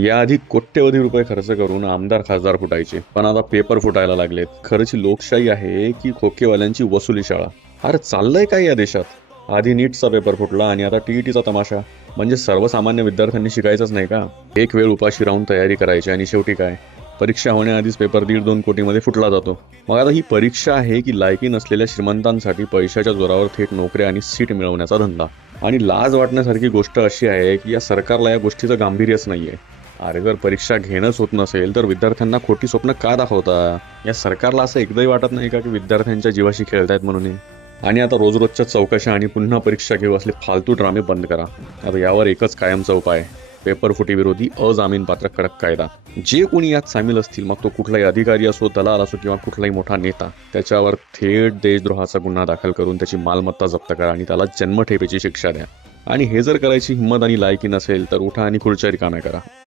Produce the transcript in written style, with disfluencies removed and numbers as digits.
याआधी कोट्यवधी रुपये खर्च करून आमदार खासदार फुटायचे, पण आता पेपर फुटायला लागलेत. खरंची लोकशाही आहे की खोकेवाल्यांची वसुली शाळा? अरे चाललंय काय या देशात? आधी नीटचा पेपर फुटला आणि आता टीईटीचा तमाशा. म्हणजे सर्वसामान्य विद्यार्थ्यांनी शिकायचंच नाही का? एक वेळ उपाशी राहून तयारी करायची आणि शेवटी काय? परीक्षा होण्याआधीच पेपर 1.5-2 कोटीमध्ये फुटला जातो. मग आता ही परीक्षा आहे की लायकी नसलेल्या श्रीमंतांसाठी पैशाच्या जोरावर थेट नोकऱ्या आणि सीट मिळवण्याचा धंदा? आणि लाज वाटण्यासारखी गोष्ट अशी आहे की या सरकारला या गोष्टीचं गांभीर्यच नाहीये. अरे जर परीक्षा घेणंच होत नसेल तर विद्यार्थ्यांना खोटी स्वप्न का दाखवता? या सरकारला असं एकदाही वाटत नाही का की विद्यार्थ्यांच्या जीवाशी खेळतायत म्हणून? आणि आता रोज रोजच्या चौकशा आणि पुन्हा परीक्षा घेऊ असले फालतू ड्रामे बंद करा. आता यावर एकच कायमचा उपाय: पेपरफुटी विरोधी अजामीनपात्र कडक कायदा. जे कोणी यात सामील असतील, मग तो कुठलाही अधिकारी असो, दलाल असो किंवा कुठलाही मोठा नेता, त्याच्यावर थेट देशद्रोहाचा गुन्हा दाखल करून त्याची मालमत्ता जप्त करा आणि त्याला जन्मठेपेची शिक्षा द्या. आणि हे जर करायची हिंमत आणि लायकी नसेल तर उठा आणि खुर्च्या रिकाम्या करा.